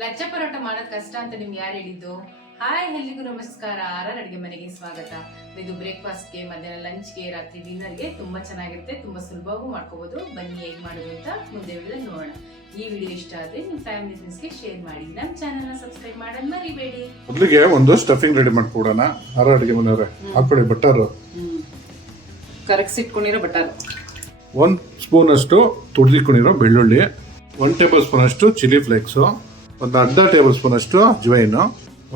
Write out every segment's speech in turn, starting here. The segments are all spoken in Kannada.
ಲಚ್ಚ ಪರೋಟ ಮಾಡೋದು ಕಷ್ಟ ಅಂತ ನಿಮ್ಗೆ ಯಾರು ಹೇಳಿದ್ದು? ಹಾಯ್, ಎಲ್ರಿಗೂ ನಮಸ್ಕಾರ. ಅಡುಗೆ ಮನೆಗೆ ಸ್ವಾಗತ. ಇದು ಬ್ರೇಕ್ಫಾಸ್ಟ್ಗೆ, ಮಧ್ಯಾಹ್ನ ಲಂಚ್ಗೆ, ರಾತ್ರಿ ಡಿನ್ನರ್ಗೆ ತುಂಬಾ ಚೆನ್ನಾಗಿರುತ್ತೆ. ತುಂಬಾ ಸುಲಭವಾಗೂ ಮಾಡ್ಕೋಬಹುದು. ಬನ್ನಿ ಹೇಗೆ ಮಾಡೋದು ಅಂತ ಮುಂದೆ ವಿಡಿಯೋದಲ್ಲಿ ನೋಡೋಣ. ಈ ವಿಡಿಯೋ ಇಷ್ಟ ಆದರೆ ನಿಮ್ಮ ಫ್ಯಾಮಿಲಿ ಫ್ರೆಂಡ್ಸ್ಗೆ ಶೇರ್ ಮಾಡಿ. ನಮ್ಮ ಚಾನೆಲ್ನ ಸಬ್ಸ್ಕ್ರೈಬ್ ಮಾಡೋದು ಮರಿಬೇಡಿ. ಮೊದಲಿಗೆ ಒಂದು ಸ್ಟಫಿಂಗ್ ರೆಡಿ ಮಾಡ್ಕೊಡೋಣ. ಅಡುಗೆ ಮನೆಯವರೇ ಹಾಕೊಳ್ಳಿ ಬಟರ್, ಕರಗಿಸಿಟ್ಕೊಂಡಿರೋ ಬಟರ್, 1 ಸ್ಪೂನ್ ಅಷ್ಟು ತುರಿದಿಟ್ಕೊಂಡಿರೋ ಬೆಳ್ಳುಳ್ಳಿ, 1 ಟೇಬಲ್ ಸ್ಪೂನ್ ಅಷ್ಟು ಚಿಲ್ಲಿ ಫ್ಲೇಕ್ಸು, ಒಂದು ಅರ್ಧ ಟೇಬಲ್ ಸ್ಪೂನ್ ಅಷ್ಟು ಅಜ್ವೈನು,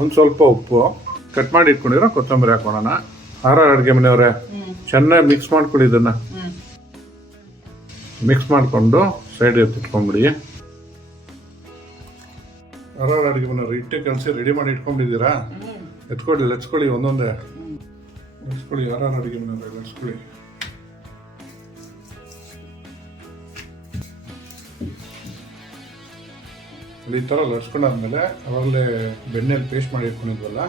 ಒಂದು ಸ್ವಲ್ಪ ಉಪ್ಪು, ಕಟ್ ಮಾಡಿ ಇಟ್ಕೊಂಡಿರೋ ಕೊತ್ತಂಬರಿ ಹಾಕೋಣ. ಅಡುಗೆ ಮನೆಯವರೇ ಚೆನ್ನಾಗಿ ಮಿಕ್ಸ್ ಮಾಡ್ಕೊಳ್ಳಿ. ಇದನ್ನ ಮಿಕ್ಸ್ ಮಾಡಿಕೊಂಡು ಸೈಡ್ ಎತ್ತಿಟ್ಕೊಂಡ್ಬಿಡಿ. ಅಡುಗೆ ಮನೆಯವ್ರು ಹಿಟ್ಟು ಕಲಸಿ ರೆಡಿ ಮಾಡಿ ಇಟ್ಕೊಂಡಿದ್ದೀರಾ? ಎತ್ಕೊಳ್ಳಿ, ಲಚ್ಕೊಳ್ಳಿ, ಒಂದೊಂದೇ ಲಚ್ಕೊಳ್ಳಿ. ಅಡುಗೆ ಮನೆಯವ್ರೆ ಲಚ್ಕೊಳ್ಳಿ. ಈ ಥರ ಲಡ್ಸ್ಕೊಂಡಾದ್ಮೇಲೆ ಅವಾಗಲೇ ಬೆಣ್ಣೆಯಲ್ಲಿ ಪೇಸ್ಟ್ ಮಾಡಿ ಇಟ್ಕೊಂಡಿದ್ವಲ್ಲ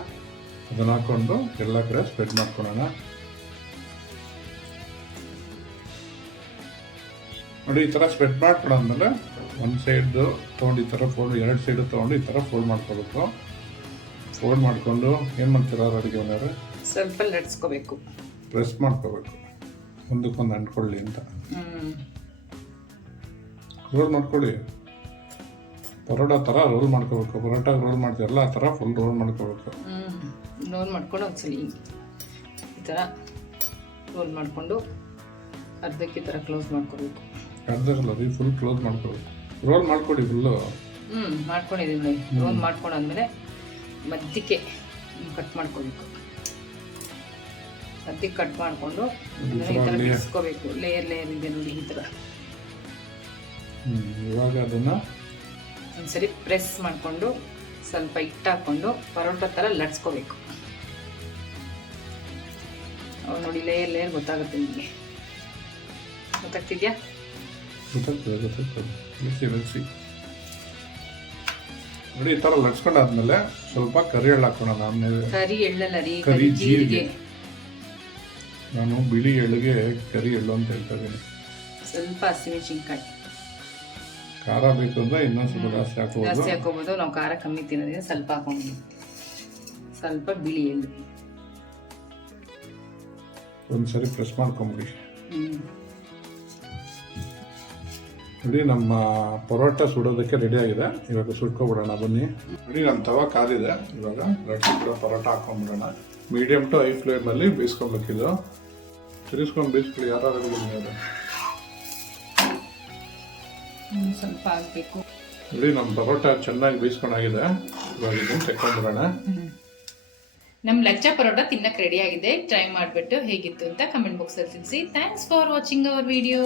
ಅದನ್ನು ಹಾಕ್ಕೊಂಡು ಎಲ್ಲ ಕಡೆ ಸ್ಪ್ರೆಡ್ ಮಾಡ್ಕೊಳ್ಳೋಣ. ನೋಡಿ, ಈ ಥರ ಸ್ಪ್ರೆಡ್ ಮಾಡ್ಕೊಂಡಾದ್ಮೇಲೆ ಒಂದು ಸೈಡ್ದು ತೊಗೊಂಡು ಈ ಥರ ಫೋಲ್ಡ್, 2 ಸೈಡು ತೊಗೊಂಡು ಈ ಥರ ಫೋಲ್ಡ್ ಮಾಡ್ಕೋಬೇಕು. ಫೋಲ್ಡ್ ಮಾಡಿಕೊಂಡು ಏನು ಮಾಡ್ತೀರಾ ಅಡುಗೆ ಮನೆಯವ್ರೆ? ಸ್ವಲ್ಪ ಲಡ್ಸ್ಕೋಬೇಕು, ಪ್ರೆಸ್ ಮಾಡ್ಕೋಬೇಕು, ಒಂದಕ್ಕೊಂದು ಅಂಟ್ಕೊಳ್ಳಿ ಅಂತ. ರೋಲ್ ಮಾಡ್ಕೊಳ್ಳಿ. ಪರೋಟ ಥರ ರೋಲ್ ಮಾಡ್ಕೋಬೇಕು. ಪರೋಟಾಗ ರೋಲ್ ಮಾಡ್ತೀರಲ್ಲ ಆ ಥರ ಫುಲ್ ರೋಲ್ ಮಾಡ್ಕೋಬೇಕು. ರೋಲ್ ಮಾಡ್ಕೊಂಡು ಒಂದ್ಸಲಿ ಈ ಥರ ರೋಲ್ ಮಾಡಿಕೊಂಡು ಅರ್ಧಕ್ಕೆ ಈ ಥರ ಕ್ಲೋಸ್ ಮಾಡ್ಕೋಬೇಕು. ಅರ್ಧಕ್ಕಲ್ಲ, ಅದು ಫುಲ್ ಕ್ಲೋಸ್ ಮಾಡ್ಕೋಬೇಕು. ರೋಲ್ ಮಾಡ್ಕೊಡಿ ಫುಲ್ಲು. ಮಾಡ್ಕೊಂಡಿದ್ದೀವಿ. ರೋಲ್ ಮಾಡ್ಕೊಂಡಾದ್ಮೇಲೆ ಮಧ್ಯಕ್ಕೆ ಕಟ್ ಮಾಡ್ಕೋಬೇಕು. ಮಧ್ಯಕ್ಕೆ ಕಟ್ ಮಾಡಿಕೊಂಡು ಈ ಥರ ಬಿಡಿಸ್ಕೋಬೇಕು. ಲೇಯರ್ ಇದೆ ನೋಡಿ, ಈ ಥರ. ಇವಾಗ ಅದನ್ನು ಒಂದ್ಸರಿ ಪ್ರೆಸ್ ಮಾಡಿಕೊಂಡು ಸ್ವಲ್ಪ ಹಿಟ್ಟು ಹಾಕ್ಕೊಂಡು ಪರೋಟ ಥರ ಲಡ್ಸ್ಕೋಬೇಕು. ಅವು ನೋಡಿ, ಲೇಯರ್ ಗೊತ್ತಾಗುತ್ತೆ ನಿಮಗೆ. ಗೊತ್ತಾಗ್ತಿದ್ಯಾ? ನೋಡಿ, ಈ ಥರ ಲಡ್ಸ್ಕೊಂಡಾದ್ಮೇಲೆ ಸ್ವಲ್ಪ ಕರಿ ಎಳ್ಳು ಹಾಕೋಣ. ಕರಿ ಎಳ್ಳಲ್ಲ ರೀ, ಕರಿ ಜೀರಿಗೆ. ನಾನು ಬಿಳಿ ಎಳ್ಳಿಗೆ ಕರಿ ಎಳ್ಳು ಅಂತ ಹೇಳ್ತಾ ಇದ್ದೀನಿ. ಸ್ವಲ್ಪ ಹಸಿಮೆಣಸಿನ್ಕಾಯಿ. ಖಾರ ಬೇಕು ಅಂದ್ರೆ ಇನ್ನೊಂದು ಸ್ವಲ್ಪ ಜಾಸ್ತಿ ಹಾಕೋಬಹುದು. ನಾವು ಖಾರ ಕಮ್ಮಿ ತಿನ್ನೋದ್ರಿಂದ ಸ್ವಲ್ಪ ಹಾಕೊಂಡು, ಸ್ವಲ್ಪ ಬಿಳಿ ಎಳ್ಳು ಒಂದ್ಸರಿ ಪ್ರೆಸ್ ಮಾಡ್ಕೊಂಬಿಡಿ. ನೋಡಿ, ನಮ್ಮ ಪರೋಟ ಸುಡೋದಕ್ಕೆ ರೆಡಿ ಆಗಿದೆ. ಇವಾಗ ಸುಟ್ಕೊಬಿಡೋಣ ಬನ್ನಿ. ನೋಡಿ, ನಮ್ಮ ತವ ಕಾದಿದೆ. ಇವಾಗ ಲಡ್ಸ್ಬಿಡೋ ಪರೋಟ ಹಾಕೊಂಡ್ಬಿಡೋಣ. ಮೀಡಿಯಮ್ ಟು ಹೈ ಫ್ಲೇಮಲ್ಲಿ ಬೇಯಿಸ್ಕೊಬೇಕಿದು. ತಿರ್ಸ್ಕೊಂಡು ಬೇಯಿಸ್ಕೊಳ್ಳಿ. ಯಾರು ಸ್ವಲ್ಪ ಆಗಬೇಕು. ನೋಡಿ, ನಮ್ಮ ಪರೋಟ ಚೆನ್ನಾಗಿ ಬೇಯಿಸ್ಕೊಂಡಾಗಿದೆ. ಇವಾಗ ಇದನ್ನು ತೆಕ್ಕೊಂಡ್ಬಿಡೋಣ. ನಮ್ಮ ಲಚ್ಚ ಪರೋಟ ತಿನ್ನಕ್ಕೆ ರೆಡಿ ಆಗಿದೆ. ಟ್ರೈ ಮಾಡಿಬಿಟ್ಟು ಹೇಗಿತ್ತು ಅಂತ ಕಮೆಂಟ್ ಬಾಕ್ಸಲ್ಲಿ ತಿಳಿಸಿ. Thanks for watching our video.